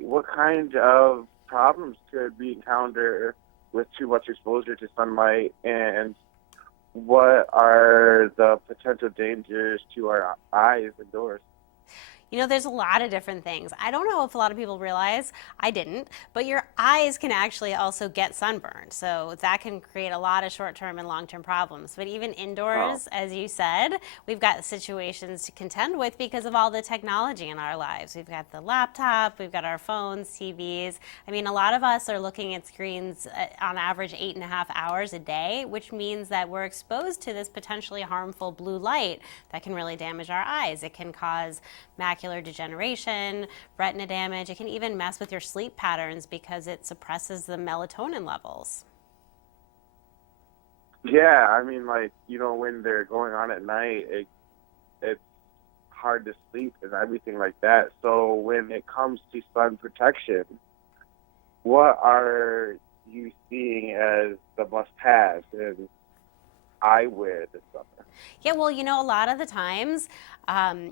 What kind of problems could we encounter with too much exposure to sunlight, and what are the potential dangers to our eyes indoors? You know, there's a lot of different things. I don't know if a lot of people realize, I didn't, but your eyes can actually also get sunburned. So that can create a lot of short term and long term problems. But even Oh, indoors, as you said, we've got situations to contend with because of all the technology in our lives. We've got the laptop, we've got our phones, TVs. I mean, a lot of us are looking at screens on average 8.5 hours a day, which means that we're exposed to this potentially harmful blue light that can really damage our eyes. It can cause macular degeneration, retina damage. It can even mess with your sleep patterns because it suppresses the melatonin levels. yeah. I mean, like, when they're going on at night, it's hard to sleep and everything like that. So when it comes to sun protection, what are you seeing as the must-haves in eyewear this summer? Yeah, well, you know, a lot of the times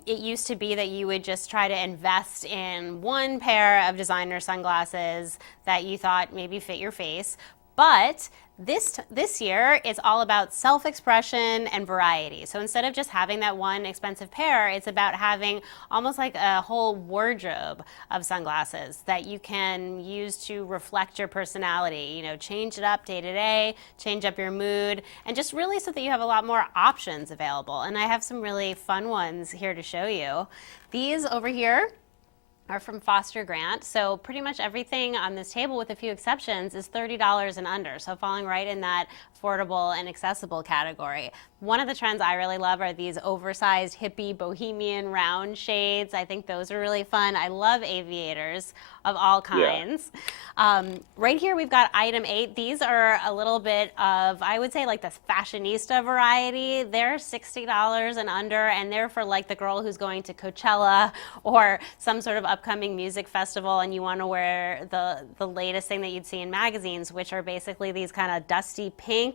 it used to be that you would just try to invest in one pair of designer sunglasses that you thought maybe fit your face. But this year, it's all about self-expression and variety. So instead of just having that one expensive pair, it's about having almost like a whole wardrobe of sunglasses that you can use to reflect your personality. You know, change it up day to day, change up your mood, and just really so that you have a lot more options available. And I have some really fun ones here to show you. These over here are from Foster Grant. So pretty much everything on this table, with a few exceptions, is $30 and under. So falling right in that affordable and accessible category. One of the trends I really love are these oversized hippie bohemian round shades. I think those are really fun. I love aviators of all Yeah. kinds. Right here we've got item 8. These are a little bit of, I would say, like the fashionista variety. They're $60 and under, and they're for like the girl who's going to Coachella or some sort of upcoming music festival, and you want to wear the latest thing that you'd see in magazines, which are basically these kind of dusty pink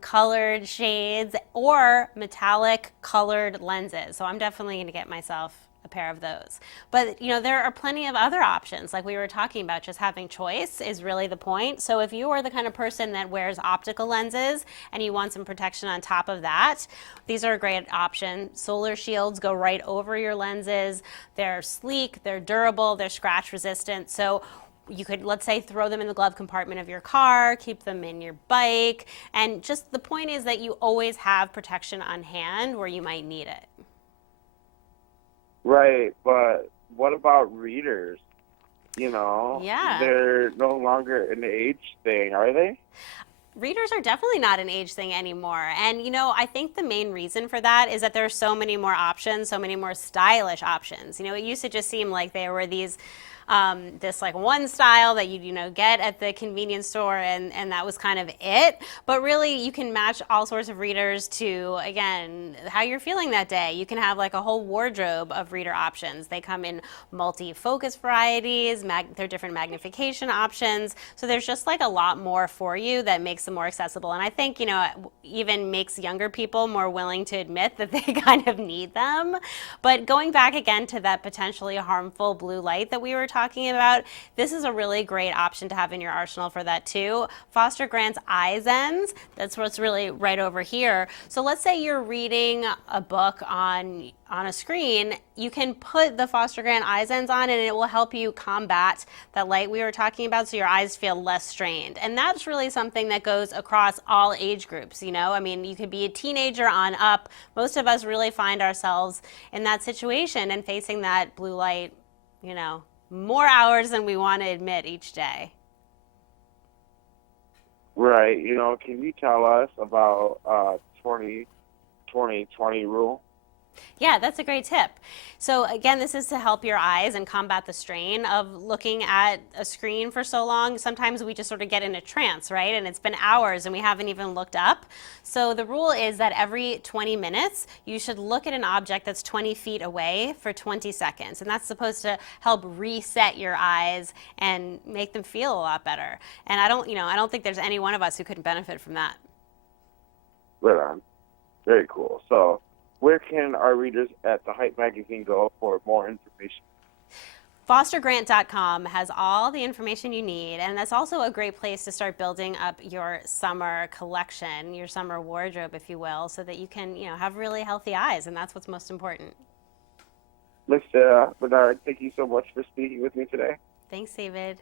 colored shades or metallic colored lenses. So I'm definitely going to get myself a pair of those. But you know, there are plenty of other options. Like we were talking about, just having choice is really the point. So if you are the kind of person that wears optical lenses and you want some protection on top of that, these are a great option. Solar shields go right over your lenses. They're sleek, they're durable, they're scratch resistant. So you could, let's say, throw them in the glove compartment of your car, keep them in your bike, and just the point is that you always have protection on hand where you might need it. Right, but what about readers? Yeah. They're no longer an age thing, are they? Readers are definitely not an age thing anymore. And, you know, I think the main reason for that is that there are so many more options, so many more stylish options. You know, it used to just seem like there were this like one style that you know get at the convenience store, and that was kind of it. But really, you can match all sorts of readers to, again, how you're feeling that day. You can have like a whole wardrobe of reader options. They come in multi-focus varieties, they're different magnification options. So there's just like a lot more for you that makes them more accessible. And I think, you know, even makes younger people more willing to admit that they kind of need them. But going back again to that potentially harmful blue light that we were talking about, this is a really great option to have in your arsenal for that too. Foster Grant's iZens, that's what's really right over here. So let's say you're reading a book on a screen, you can put the Foster Grant iZens on and it will help you combat that light we were talking about, so your eyes feel less strained. And that's really something that goes across all age groups. You know, I mean, you could be a teenager on up. Most of us really find ourselves in that situation and facing that blue light, you know, more hours than we want to admit each day. Right. Can you tell us about 20 rule? Yeah, that's a great tip. So, again, this is to help your eyes and combat the strain of looking at a screen for so long. Sometimes we just sort of get in a trance, right? And it's been hours and we haven't even looked up. So, the rule is that every 20 minutes, you should look at an object that's 20 feet away for 20 seconds. And that's supposed to help reset your eyes and make them feel a lot better. And I don't think there's any one of us who couldn't benefit from that. Right on. Very cool. So, where can our readers at the Hype magazine go for more information? Fostergrant.com has all the information you need, and that's also a great place to start building up your summer collection, your summer wardrobe, if you will, so that you can, have really healthy eyes, and that's what's most important. Mr. Bernard, thank you so much for speaking with me today. Thanks, David.